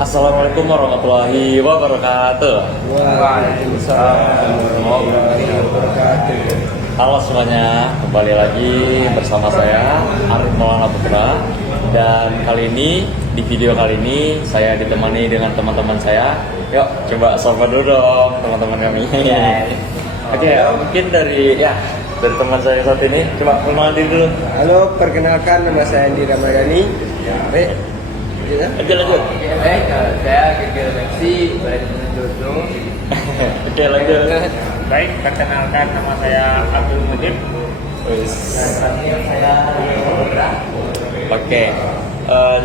Assalamualaikum warahmatullahi wabarakatuh. Waalaikumsalam warahmatullahi wabarakatuh. Halo semuanya, kembali lagi bersama saya Arif Maulana Putra. Dan di video kali ini saya ditemani dengan teman-teman saya. Yuk, coba sapa dulu dong teman-teman kami. Oke, mungkin dari teman saya saat ini, coba perkenalan diri dulu. Halo, perkenalkan nama saya Andi Ramadhani. Oke, lanjut. Baik, saya Gigi Redaksi, Balai Jojo. Oke, lanjut. Baik, perkenalkan nama saya Abdul Mujib. Saya Oke,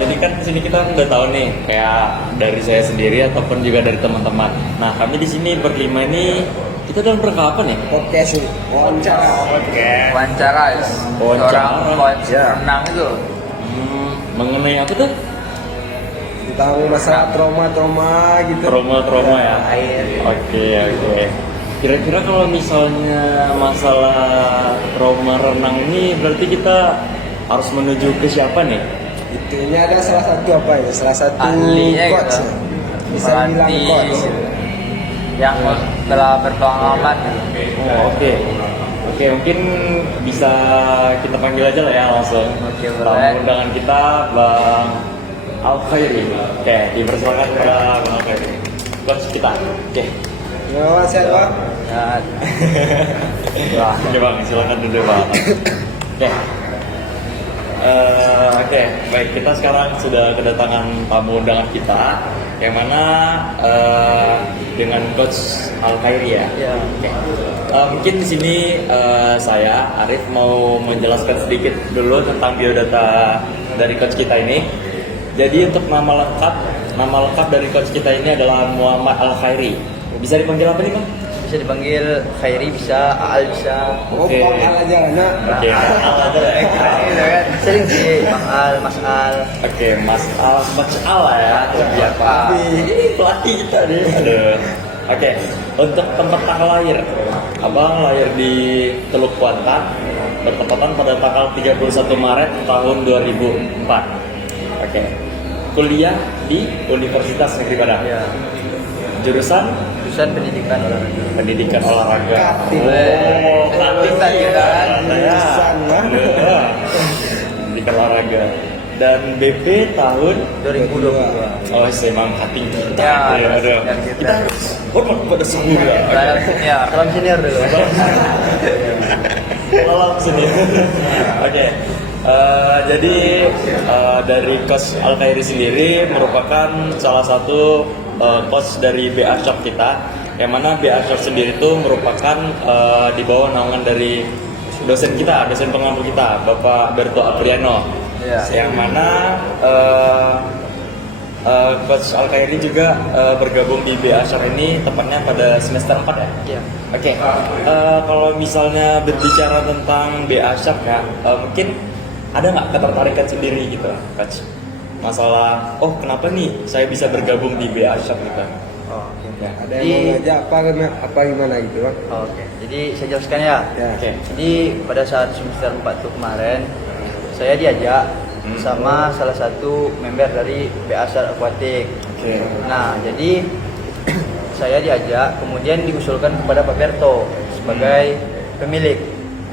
jadi kan sini kita udah tahu nih, kayak dari saya sendiri ataupun juga dari teman-teman. Nah, kami di sini berlima ini kita dalam rangka apa nih? Podcast ini, wawancara. Oke. wawancara Wawancara. seorang coach renang itu. Mengenai apa tuh? Tentang masalah trauma gitu. Trauma ya. Air. Oke. Kira-kira kalau misalnya masalah trauma renang ini berarti kita harus menuju ke siapa nih? Itunya ada salah satu apa ya? Salah satu Ahlinya coach. gitu. Bisa bilang Pelatih coach. yang telah berpengalaman. Oh, Oke, mungkin bisa kita panggil aja lah ya langsung. Oke, boleh. Tamu undangan kita Bang Al Khairi. Oke, dipersilakan kepada Bang Al Khairi. Coach kita. Oke. Nama saya Pak. Ya, Oke Bang, silakan dulu Bang. Oke. Oke, baik, kita sekarang sudah kedatangan tamu undangan kita, yang mana dengan Coach Al Khairi ya. ya. Oke. Mungkin di sini saya Arif mau menjelaskan sedikit dulu tentang biodata dari coach kita ini. Jadi untuk nama lengkap dari coach kita ini adalah Muhammad Al Khairi. Bisa dipanggil apa nih Bang? Bisa dipanggil Khairi, bisa Aal, bisa. Oh, Oke. Pak Al aja nak. Oke, Al aja ya. Gitu kan. Sering sih Bang Al, Mas Al. Oke, Coach Al lah ya. Iya, Pak. Ini pelatih kita nih. Aduh. Oke, untuk tempat tanggal lahir, Abang lahir di Teluk Kuantan, bertepatan pada tanggal 31 Maret tahun 2004. Oke, kuliah di Universitas Negeri Padang. Ya. Jurusan Pendidikan olahraga. Pendidikan Olahraga. Oh, pelatih ya kan? Jurusan, lah. Pendidikan Olahraga. Dan BP tahun 2022. Oh, saya emang cutting kita. Ya, Aduh. yang kita- Kita harus hormat kepada semua. Salam senior dulu. Salam sini. Oke. Jadi dari Coach Al Khairi sendiri merupakan salah satu coach dari BA Shop kita, yang mana BA Shop sendiri itu merupakan di bawah naungan dari dosen pengampu kita, Bapak Berto Apriano. Ya. Yang mana Coach Al Khairi juga bergabung di BA Shop ini tepatnya pada semester 4 ya? Iya. Oke, kalau misalnya berbicara tentang BA Shop ya, mungkin ada nggak ketertarikan sendiri gitu, Coach? Masalah, kenapa nih saya bisa bergabung di BA Shop gitu? Oh, oke. Ya. Ada yang mau ngajak apa gimana gitu Bang? Oh, oke. Jadi saya jelaskan ya. Ya. Oke. Jadi pada saat semester 4 itu kemarin saya diajak sama salah satu member dari BASAR Aquatic. Oke. Nah, jadi saya diajak, kemudian diusulkan kepada Pak Berto sebagai pemilik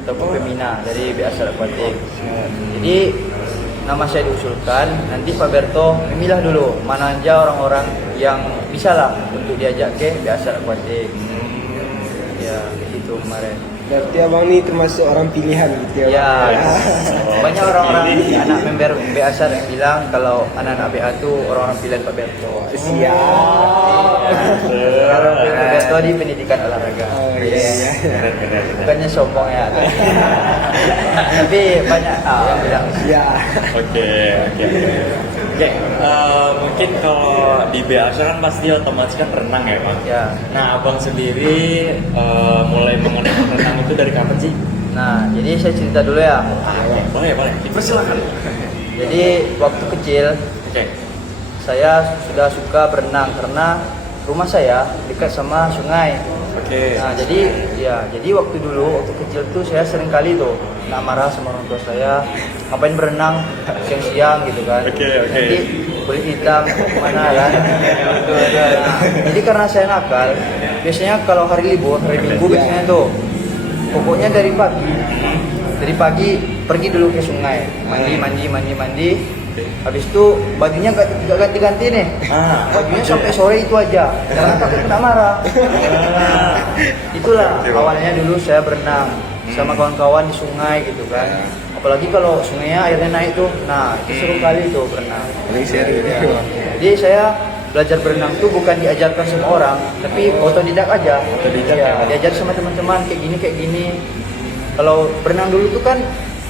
ataupun pembina dari BASAR Aquatic. Jadi nama saya diusulkan, nanti Pak Berto memilah dulu mana aja orang-orang yang bisa lah untuk diajak ke BASAR Aquatic. Ya, gitu kemarin. Berarti abang ini termasuk orang pilihan gitu ya? Ya, Bang? banyak orang-orang anak member BASAR yang bilang kalau anak-anak BA itu orang-orang pilihan Pak Berto. Siap. Pak Berto di pendidikan olahraga. Oh iya. Keren. Bukannya sombong ya, tapi banyak yang bilang Ya. Oke. Mungkin kalau di BASA kan pasti otomatis kan renang ya, Bang. ya. Nah, Abang sendiri mulai mengenai renang itu dari kapan sih? Nah, jadi saya cerita dulu ya. Boleh. Dipersilakan. Jadi waktu kecil Oke. saya sudah suka berenang karena rumah saya dekat sama sungai. Oke. Nah, jadi waktu kecil tuh saya sering kali tuh nak marah sama orang tua saya, ngapain berenang siang-siang gitu kan. Oke. Nanti kulit hitam mana kan. Nah, jadi karena saya nakal, biasanya kalau hari libur, hari Minggu biasanya tuh pokoknya dari pagi pergi dulu ke sungai, mandi. Habis itu bajunya gak ganti-ganti nih. Bajunya sampai sore itu aja. Karena takut kena marah. Itulah awalnya dulu saya berenang sama kawan-kawan di sungai gitu kan. Apalagi kalau sungainya airnya naik tuh. Nah, itu seru kali tuh berenang. Jadi saya belajar berenang tuh bukan diajarkan sama orang, tapi otodidak aja. Diajar sama teman-teman kayak gini. Kalau berenang dulu tuh kan,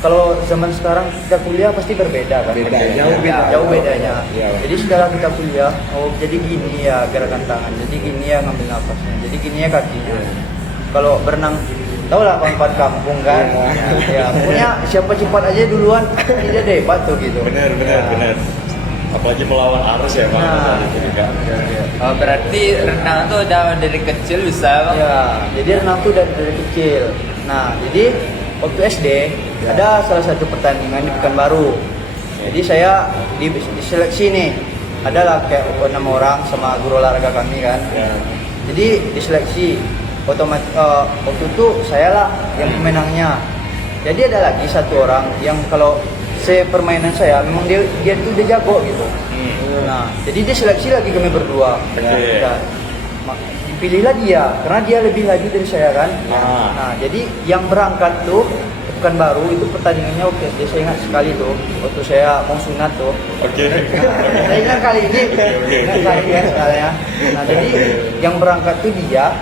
kalau zaman sekarang kita kuliah pasti berbeda kan? Jauh bedanya. Jadi setelah kita kuliah, jadi gini ya gerakan tangan, jadi gini ya ngambil nafasnya, jadi gini ya kakinya. Kalau berenang, tau lah kawan-kawan kampung kan? Ya, pokoknya siapa cepat aja duluan, tidak deh batu gitu. Bener. Apalagi melawan arus ya bang. Oh, berarti renang tuh udah dari kecil bisa bang? Ya, jadi renang tuh dari kecil. Nah, jadi waktu SD ada salah satu pertandingan di Pekanbaru. Jadi saya diseleksi nih. Adalah kayak 6 orang sama guru olahraga kami kan. Jadi diseleksi. Otomatis waktu itu saya lah yang pemenangnya. Jadi ada lagi satu orang yang kalau permainan saya memang dia tuh udah jago gitu. Nah, jadi dia seleksi lagi kami berdua. Dipilihlah dia karena dia lebih laju dari saya kan. Nah, jadi yang berangkat tuh Pekanbaru itu pertandingannya SD. Saya ingat sekali tuh waktu saya mau sunat tuh. Saya ingat kali ini. Kali ya soalnya. Nah, jadi yang berangkat tuh dia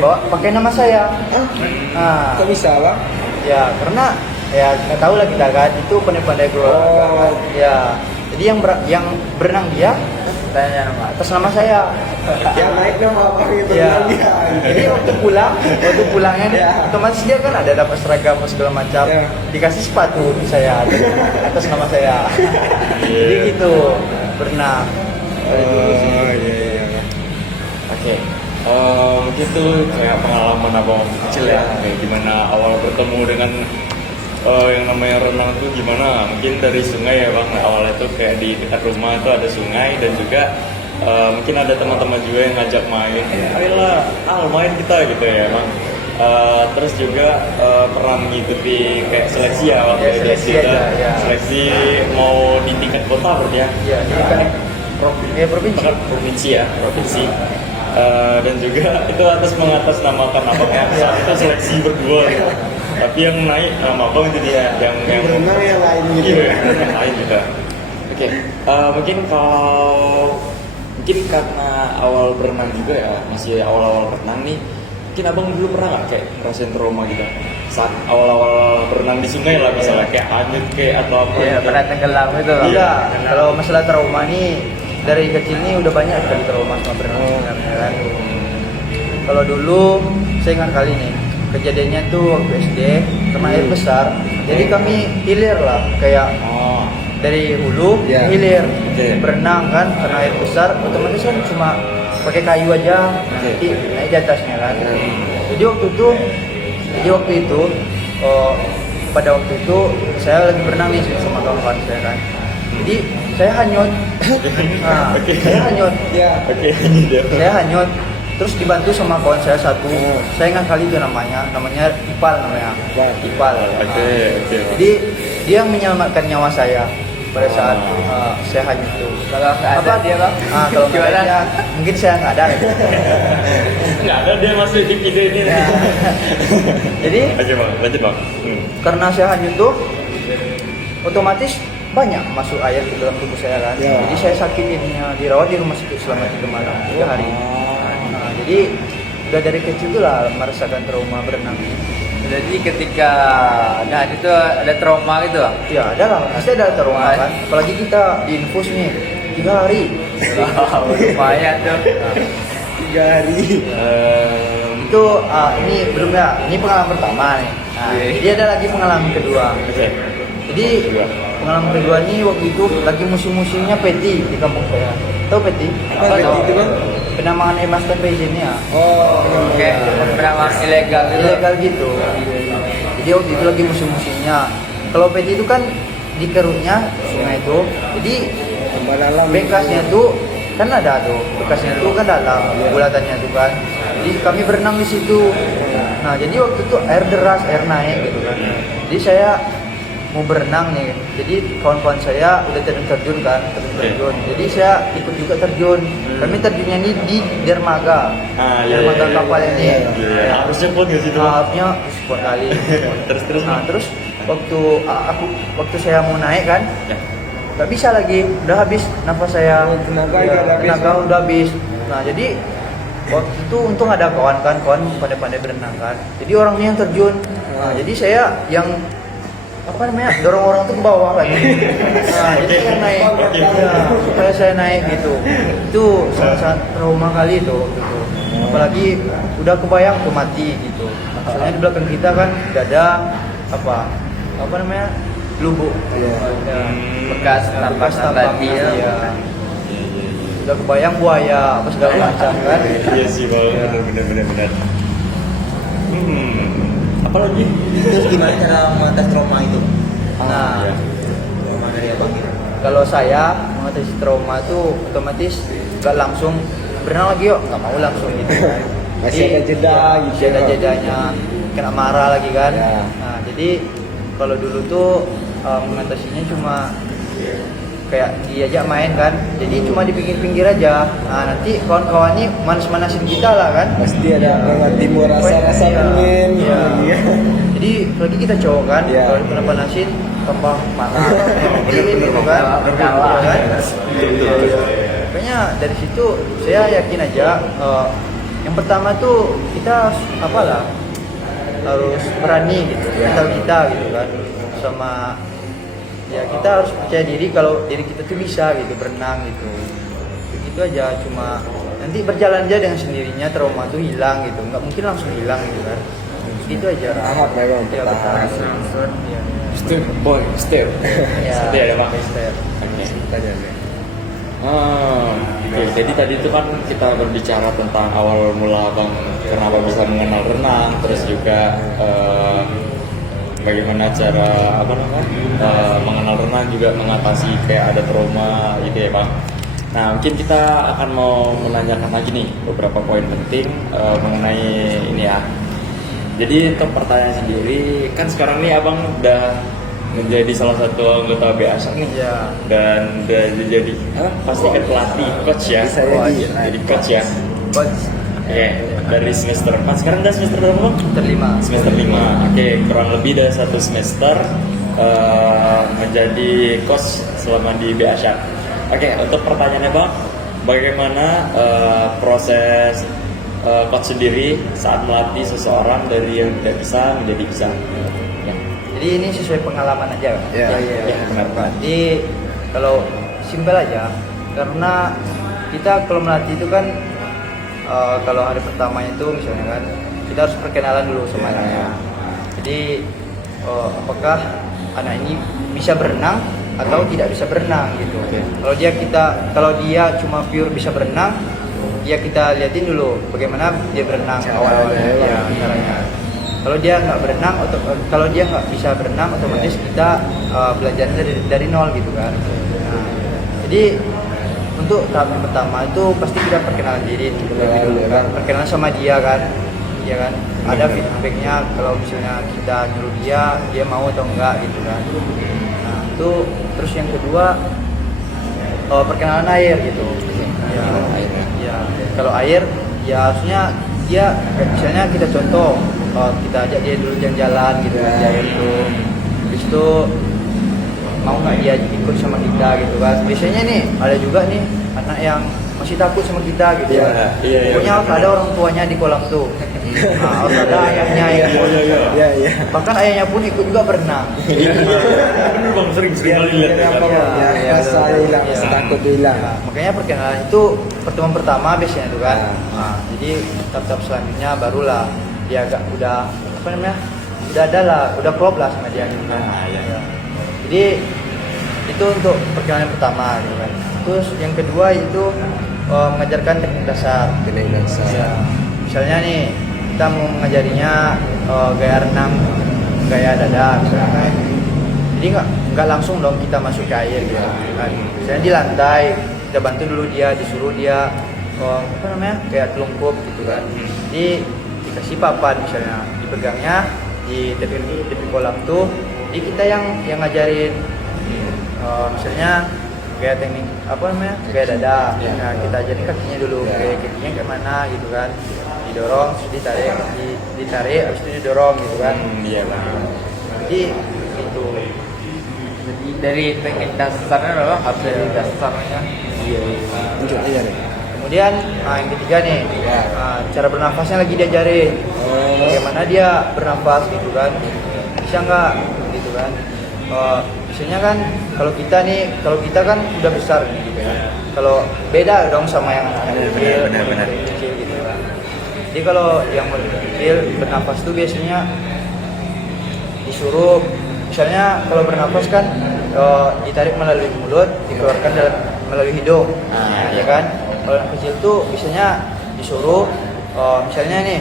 bawa pakai nama saya. Nah, Kok bisa bang? ya karena ya nggak tahu lah kita kan itu pandai-pandai guru olahraga kan. Ya, jadi yang berenang dia tanya nama atas nama saya. Yang naik nama apa gitu? Ya. Jadi waktu pulangnya dia otomatis dia kan ada dapat seragam segala macam. Dikasih sepatu di saya atas nama saya. Jadi gitu berenang. Oke. Mungkin tuh kayak pengalaman abang waktu kecil ya, kayak gimana awal bertemu dengan yang namanya renang tuh gimana? Mungkin dari sungai ya bang, awalnya tuh kayak di dekat rumah tuh ada sungai dan juga mungkin ada teman-teman juga yang ngajak main, ayolah main kita gitu ya bang. Terus juga pernah mengikuti kayak seleksi ya waktu itu seleksi mau di tingkat kota berarti ya? Ya, di provinsi. Provinsi. Dan juga itu mengatasnamakan abangnya saat itu seleksi berdua gitu. Tapi yang naik nama abang itu dia yang berenang yang lain gitu. Iya, yang lain juga. Oke, mungkin karena awal berenang juga ya, masih awal-awal berenang nih. Mungkin abang dulu pernah nggak kayak ngerasain trauma gitu saat awal-awal berenang di sungai lah misalnya kayak hanyut kayak atau apa? Iya, gitu. pernah tenggelam itu bang. Iya, kalau masalah trauma nih dari kecil nih udah banyak kali trauma sama berenang sebenarnya kan. Kalau dulu saya ingat kali nih kejadiannya tuh waktu SD kena air besar. Jadi kami hilir lah kayak dari hulu ke hilir berenang kan kena air besar otomatis kan cuma pakai kayu aja nanti naik di atasnya kan. Jadi waktu itu pada waktu itu saya lagi berenang nih sama kawan-kawan saya kan. Jadi saya hanyut. Saya hanyut. Saya hanyut. Terus dibantu sama kawan saya satu. Saya ingat kali itu namanya Ipal namanya. Ipal. Jadi dia yang menyelamatkan nyawa saya pada saat saya hanyut itu. Kalau nggak ada dia bang, Kalau nggak ada dia, mungkin saya nggak ada. Nggak ada dia masih di video ini. Jadi Oke bang, lanjut bang. karena saya hanyut tuh otomatis banyak masuk air ke dalam tubuh saya kan. Jadi saya sakit ininya, dirawat di rumah sakit selama 3 malam, 3 hari. Nah, jadi udah dari kecil tuh lah merasakan trauma berenang. jadi ketika itu ada trauma gitu bang? Ya ada lah, pasti ada trauma kan. Apalagi kita diinfus nih 3 hari. Lumayan tuh. 3 hari. Itu ini belum ya, ini pengalaman pertama nih. Nah, jadi ada lagi pengalaman kedua. Jadi pengalaman kedua ini waktu itu lagi musim-musimnya peti di kampung saya. Tahu peti? Apa peti itu, Bang? Penambangan emas tanpa izinnya. Oke, penambangan ilegal gitu. Ilegal gitu. Jadi waktu itu lagi musim-musimnya. Kalau peti itu kan di kerutnya sungai itu. Jadi Tambah dalam. bekasnya tuh kan ada tuh, bekasnya tuh kan dalam bulatannya tuh kan. Jadi kami berenang di situ. Nah jadi waktu itu air deras, air naik gitu kan. Jadi saya mau berenang nih, jadi kawan-kawan saya udah terjun kan, terjun. Jadi saya ikut juga terjun. Kami terjunnya ini di dermaga, dermaga kapal ini. Iya. Harusnya pun nggak sih tuh? Harusnya kuat kali. Terus. Nah terus waktu saya mau naik kan, Ya. nggak bisa lagi, udah habis nafas saya. Tenaga Ya, udah habis. tenaga udah habis. Nah jadi waktu itu untung ada kawan pandai-pandai berenang kan. Jadi orangnya yang terjun. Nah, jadi saya yang dorong orang tuh ke bawah kan. Nah, jadi saya naik. Ya, supaya saya naik gitu. Itu sangat trauma kali itu. Gitu. Apalagi udah kebayang tuh mati gitu. Soalnya di belakang kita kan gak ada lubuk. Iya. Ya, Bekas bekas tampakan tadi ya. ya. Udah kebayang buaya apa segala macam kan. Iya sih bang, benar. Apa lagi? Terus gimana cara mengatasi trauma itu? Nah, Ya. Trauma dari abang gitu. kalau saya mengatasi trauma itu otomatis gak langsung berenang lagi yuk, nggak mau langsung gitu kan. Masih ada jeda gitu. Masih ada jedanya, kena marah lagi kan. Ya. Nah, jadi kalau dulu tuh mengatasinya cuma kayak diajak main kan, jadi cuma di pinggir-pinggir aja. Nah, nanti kawan-kawan ini manas-manasin kita lah kan. Pasti ada yang timbul rasa-rasa Iya. pengen. Iya. Iya. Jadi lagi kita cowok kan, Iya. kalau dipanasin tambah marah, gitu kan. Berkala. Iya kan? Makanya dari situ saya yakin aja. Yang pertama tuh kita harus berani gitu, mental kita gitu kan, sama ya kita harus percaya diri kalau diri kita tuh bisa gitu berenang gitu. Begitu aja, cuma nanti berjalan aja dengan sendirinya, trauma tuh hilang gitu, nggak mungkin langsung hilang gitu kan. Gitu aja. Tahap memang, Ya, bertahap. bertahap. Iya. Step boy, step. Ya, Seperti ada bang. step. Oke. Tanya deh. Oke, jadi tadi itu kan kita berbicara tentang awal mula bang kenapa bisa mengenal renang, terus juga bagaimana cara mengenal renang juga mengatasi kayak ada trauma gitu ya bang. Nah mungkin kita akan mau menanyakan lagi nih beberapa poin penting mengenai ini ya. Jadi untuk pertanyaan sendiri kan sekarang nih abang udah menjadi salah satu anggota BASA nih. Iya. Dan udah jadi pasti kan pelatih coach ya. Bisa Jadi coach ya. Coach Oke, dari semester 4 sekarang udah semester berapa bang? terlima. Semester 5. Oke, kurang lebih dari 1 semester menjadi coach selama di BASA. Oke, untuk pertanyaannya bang, bagaimana proses coach sendiri saat melatih seseorang dari yang tidak bisa menjadi bisa? Ya. Jadi ini sesuai pengalaman aja. Iya. Ya, benar Pak. Jadi kalau simpel aja, karena kita kalau melatih itu kan kalau hari pertamanya itu misalnya kan kita harus perkenalan dulu sama anaknya. Jadi apakah anak ini bisa berenang atau tidak bisa berenang gitu. Kalau dia cuma pure bisa berenang, ya kita liatin dulu bagaimana dia berenang awal-awalnya ya, caranya. Kalau dia nggak berenang, kalau dia nggak bisa berenang, otomatis kita belajar dari nol gitu kan. Nah, jadi untuk tahap yang pertama itu pasti kita perkenalan diri dulu kan, perkenalan sama dia kan, ya kan. Ada feedbacknya kalau misalnya kita nyuruh dia mau atau enggak gitu kan. Nah itu terus yang kedua perkenalan air gitu. Ya, kalau air ya harusnya dia misalnya kita contoh kita ajak dia dulu jalan-jalan gitu di air itu. Habis itu mau nggak dia ikut sama kita gitu kan. Biasanya nih ada juga nih anak yang masih takut sama kita gitu kan. Pokoknya harus ada orang tuanya di kolam tuh. Nah, harus ada ayahnya yang Iya. bahkan ayahnya pun ikut juga berenang. Bener bang, sering kali lihat ya. Rasa hilang, rasa takut hilang. Ya, makanya perkenalan itu pertemuan pertama biasanya tuh kan. Nah, jadi tahap-tahap selanjutnya barulah dia agak udah udah ada lah, udah klop lah sama dia gitu kan. Ya. Jadi itu untuk perkenalan pertama gitu kan. Terus yang kedua itu mengajarkan teknik dasar. Ya. Misalnya nih kita mau mengajarinya gaya renang, gaya dada misalnya kan. Jadi Jadi nggak langsung dong kita masuk ke air gitu kan. Misalnya di lantai kita bantu dulu dia, disuruh dia apa namanya kayak telungkup gitu kan. Jadi dikasih papan misalnya, dipegangnya di tepi kolam tuh. Jadi kita yang ngajarin misalnya kayak teknik apa namanya kayak dada. Nah kita ajarin kakinya dulu, kakinya kayak mana gitu kan. Didorong, terus ditarik, habis itu didorong gitu kan. Iya bang. Jadi gitu. Jadi dari teknik dasarnya adalah harus dari dasarnya. Lanjut aja deh. Kemudian yang ketiga nih, cara bernafasnya lagi diajarin. Bagaimana dia bernafas gitu kan? Bisa nggak gitu kan? Biasanya kan kalau kita kan udah besar nih gitu kan. Kalau beda dong sama yang kecil, Benar. kecil gitu kan. Jadi kalau yang kecil bernafas tuh biasanya disuruh, misalnya kalau bernafas kan ditarik melalui mulut, dikeluarkan melalui hidung, ya kan? Kalau yang kecil tuh biasanya disuruh, misalnya nih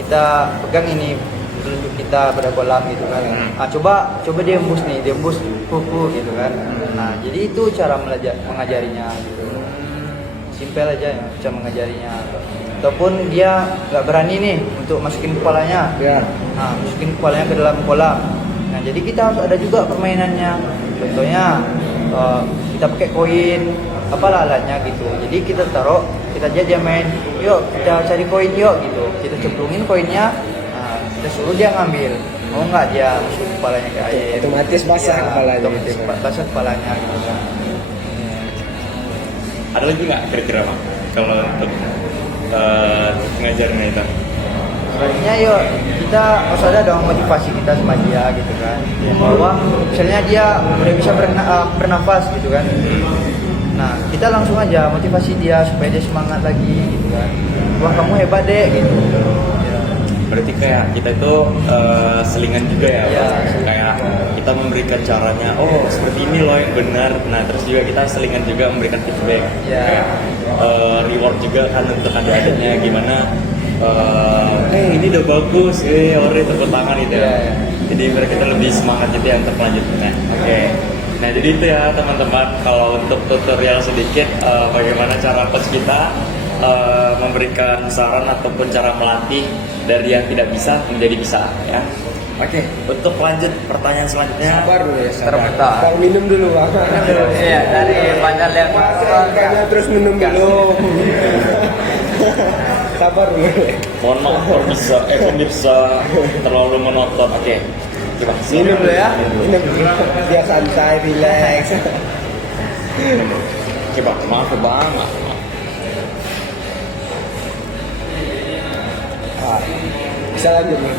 kita pegang ini telunjuk kita pada kolam gitu kan. Coba dia embus pupu gitu kan. Nah jadi itu cara mengajarinya gitu. Simpel aja ya, cara mengajarinya. Ataupun dia nggak berani nih untuk masukin kepalanya, nah masukin kepalanya ke dalam kolam. Nah jadi kita harus ada juga permainannya. Contohnya kita pakai koin, apalah alatnya gitu. Jadi kita taruh, kita aja dia main, yuk kita cari koin yuk gitu. Kita cemplungin koinnya, nah, kita suruh dia ngambil. Mau nggak dia masukin kepalanya ke air? Otomatis basah kepalanya gitu. Basah kepalanya gitu kan. Ada lagi nggak kira-kira bang kalau untuk ngajarin itu? Sebenarnya yuk kita harus ada dong motivasi kita sama dia gitu kan. Bahwa misalnya dia udah bisa bernafas gitu kan. Nah kita langsung aja motivasi dia supaya dia semangat lagi gitu kan. Wah kamu hebat deh gitu. Ya. Berarti kayak kita itu selingan juga ya, Iya. Bang? Kayak kita memberikan caranya, oh seperti ini loh yang benar. Nah terus juga kita selingan juga memberikan feedback, Iya. kayak reward juga kan untuk adik-adiknya gimana. Ini udah bagus, ori tepuk tangan gitu ya. Iya. Jadi biar kita lebih semangat gitu ya untuk melanjutkan. Oke. Nah jadi itu ya teman-teman, kalau untuk tutorial sedikit bagaimana cara coach kita memberikan saran ataupun cara melatih dari yang tidak bisa menjadi bisa ya. Oke, untuk lanjut pertanyaan selanjutnya. Sabar dulu ya, sabar. Terbentar. Bang, minum dulu bang. Iya, dari panjang yang Makanya terus minum dulu. Sabar dulu. Mohon maaf pemirsa terlalu menonton. Oke, coba Minum dulu ya. Minum dulu. Biar santai, relax. Coba maaf bang. Bisa lanjut nih.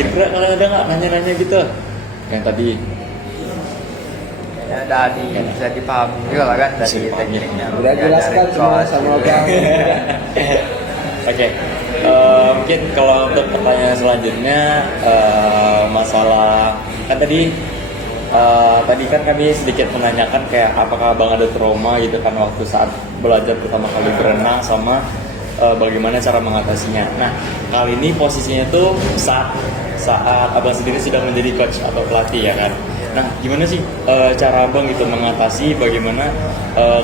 Kira-kira kalian ada nggak nanya-nanya gitu? Yang tadi. ya tadi bisa dipahami juga lah kan dari tekniknya. Udah jelaskan semua sama bang. Oke, mungkin kalau untuk pertanyaan selanjutnya masalah kan tadi kan kami sedikit menanyakan kayak apakah abang ada trauma gitu kan waktu saat belajar pertama kali berenang sama bagaimana cara mengatasinya. Nah kali ini posisinya tuh saat abang sendiri sudah menjadi coach atau pelatih ya kan. Nah gimana sih cara abang gitu mengatasi bagaimana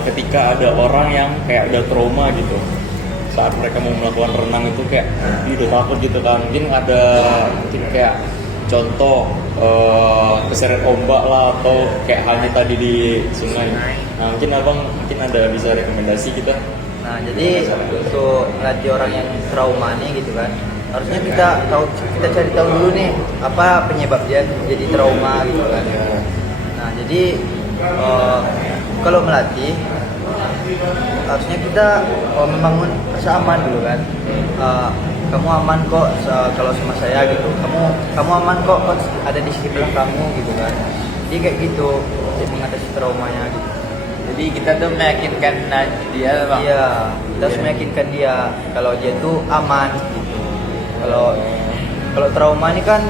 ketika ada orang yang kayak udah trauma gitu saat mereka mau melakukan renang itu kayak udah takut gitu kan, mungkin kayak contoh keseret ombak lah atau kayak halnya tadi di sungai. Nah mungkin abang ada bisa rekomendasi kita. Nah jadi untuk melatih orang yang trauma nih gitu kan, harusnya kita cari tahu dulu nih apa penyebab dia jadi trauma gitu kan. Nah jadi kalau melatih harusnya kita membangun rasa aman dulu kan. Kamu aman kok kalau sama saya gitu. Kamu aman kok ada di sebelah kamu gitu kan. Jadi kayak gitu, jadi mengatasi traumanya gitu. Jadi kita tuh meyakinkan dia bang. Iya, kita harus meyakinkan dia kalau dia tuh aman gitu. Kalau trauma ini kan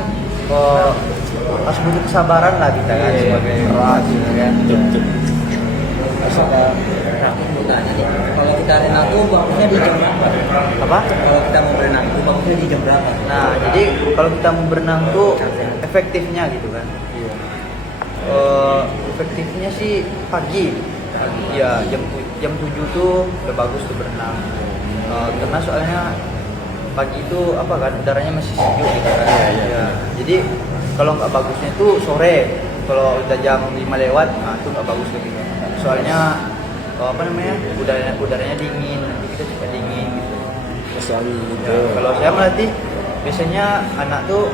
harus butuh kesabaran lah kita kan sebagai orang gitu kan. Harus ada berenang. Mau tanya nih, kalau kita renang tuh bagusnya di jam berapa? Apa? Kalau kita mau berenang tuh bagusnya di jam berapa? Nah, jadi kalau kita mau berenang tuh efektifnya gitu kan. Efektifnya sih pagi. Ya, jam 7 tuh udah bagus tuh berenang. Karena soalnya pagi itu apa kan udaranya masih sejuk gitu kan. Ya. Jadi kalau nggak bagusnya tuh sore. Kalau udah jam 5 lewat, nah itu nggak bagus lagi. Soalnya apa namanya? Udaranya dingin, nanti kita cepat dingin gitu. Kecuali gitu. Ya, kalau saya melatih biasanya anak tuh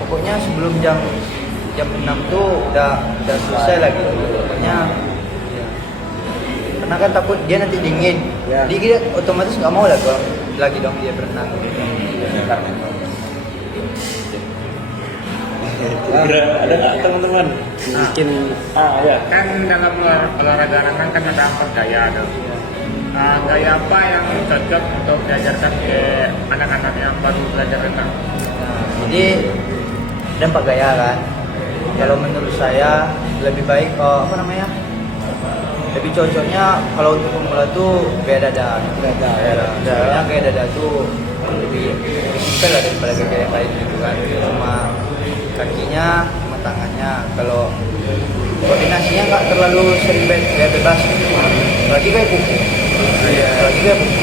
pokoknya sebelum jam 6 tuh udah selesai lagi. Pokoknya ya. Karena kan takut dia nanti dingin. Ya. Jadi dia otomatis nggak mau lagi dong dia berenang. Udah ada nggak teman-teman? Mungkin Ya. Kan dalam olahraga renang kan ada 4 gaya tuh. Gaya apa yang cocok untuk diajarkan ke anak-anak yang baru belajar renang? Nah, jadi ada 4 gaya kan. Kalau menurut saya lebih baik lebih cocoknya kalau untuk pemula tuh gaya dada. Soalnya gaya dada tuh lebih simpel lah daripada gaya yang lain gitu kan. Cuma kakinya, cuma tangannya. Kalau koordinasinya nggak terlalu sering gaya bebas. Apalagi gaya kuku. Apalagi gaya kuku.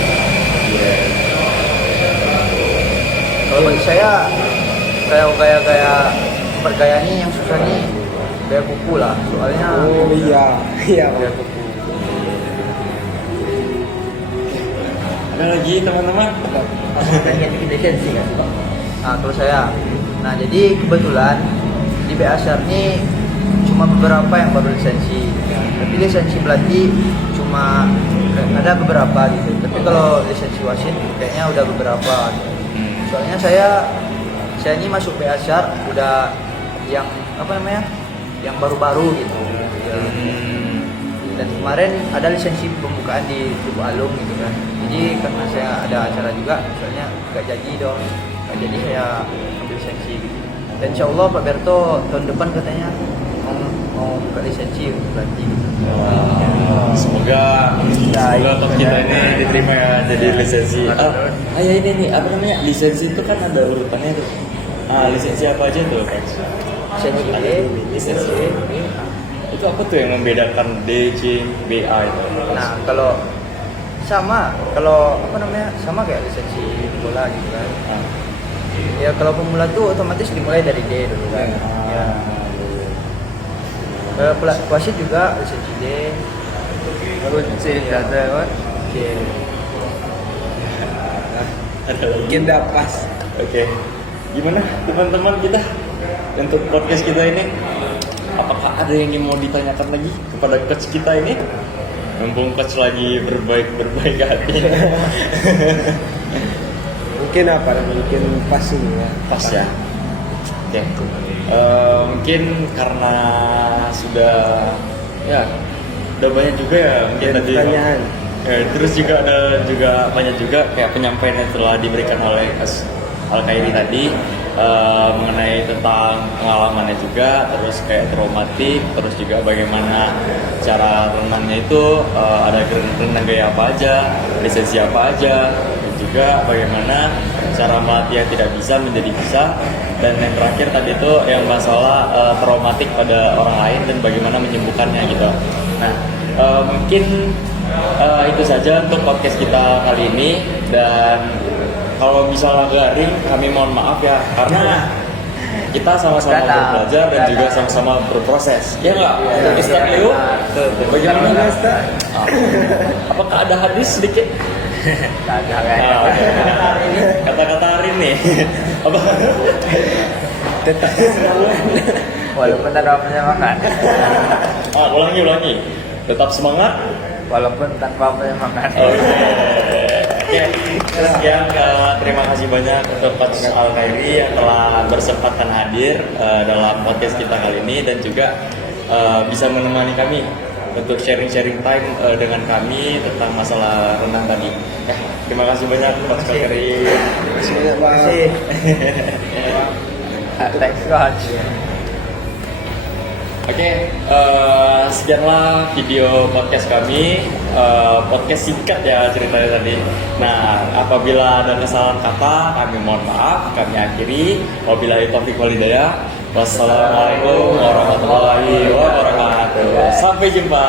Kalau bagi saya kayak gaya bergaya nih yang susah nih gaya kuku lah. Soalnya oh iya gaya kuku. Ada lagi teman-teman? Lisensi nggak sih Bang? Nah, kalau saya, jadi kebetulan di BA Syar ini cuma beberapa yang baru lisensi. Tapi lisensi pelatih cuma ada beberapa gitu. Tapi kalau lisensi wasit kayaknya udah beberapa. Soalnya saya ini masuk BA Syar udah yang yang baru-baru gitu. Ya. Dan kemarin ada lisensi pembukaan di Tubuh Alung gitu kan. Jadi karena saya ada acara juga, soalnya nggak jadi saya ambil lisensi gitu. Dan insya Allah Pak Berto tahun depan katanya mau buka lisensi untuk pelatih gitu. Semoga top kita ini diterima ya jadi lisensi. Ya ini nih apa namanya, lisensi itu kan ada urutannya tuh. Lisensi apa aja tuh Coach? Lisensi Ada E, lisensi E. Itu apa tuh yang membedakan D, C, BA itu? Nah, kalau sama kayak lisensi bola gitu kan. Ya kalau pemula tuh otomatis dimulai dari D dulu kan. Ya. Kalau wasit juga lisensi D. Baru C ada kan? D. Ada lagi. mungkin udah pas. Oke. Gimana teman-teman kita untuk podcast kita ini? Apakah ada yang mau ditanyakan lagi kepada coach kita ini? Mumpung coach lagi berbaik hati. Mungkin mungkin pas ini ya. Pas ya. Oke. Mungkin karena sudah banyak juga ya mungkin Dan tadi. pertanyaan. Terus juga ada banyak juga kayak penyampaian yang telah diberikan oleh Coach Al-Khairi tadi mengenai tentang pengalamannya juga, terus kayak traumatik, terus juga bagaimana cara renangnya itu ada renang gaya apa aja, lisensi apa aja, dan juga bagaimana cara melatih yang tidak bisa menjadi bisa, dan yang terakhir tadi itu yang masalah traumatik pada orang lain dan bagaimana menyembuhkannya gitu. Nah mungkin itu saja untuk podcast kita kali ini, dan kalau misalnya garing, kami mohon maaf ya, karena kita sama-sama belajar dan juga sama-sama berproses. Ya nggak? Ustaz Leo, bagaimana? Apakah ada hadis sedikit? Kata-kata Arin nih. Apa? Tetap semangat. Walaupun tanpa penyemangat. Ulangi. Tetap semangat. Walaupun tanpa penyemangat. Oke, sekian, terima kasih banyak untuk Coach Al-Khairi yang telah bersempatkan hadir dalam podcast kita kali ini, dan juga bisa menemani kami untuk sharing-sharing time dengan kami tentang masalah renang tadi. Terima kasih banyak Coach Al-Khairi. Terima kasih banyak Bang. Thanks coach. Oke, sekianlah video podcast kami, podcast singkat ya ceritanya tadi. Nah, apabila ada kesalahan kata, kami mohon maaf, kami akhiri. Wabillahi taufiq wal hidayah. Wassalamualaikum warahmatullahi wabarakatuh. Sampai jumpa.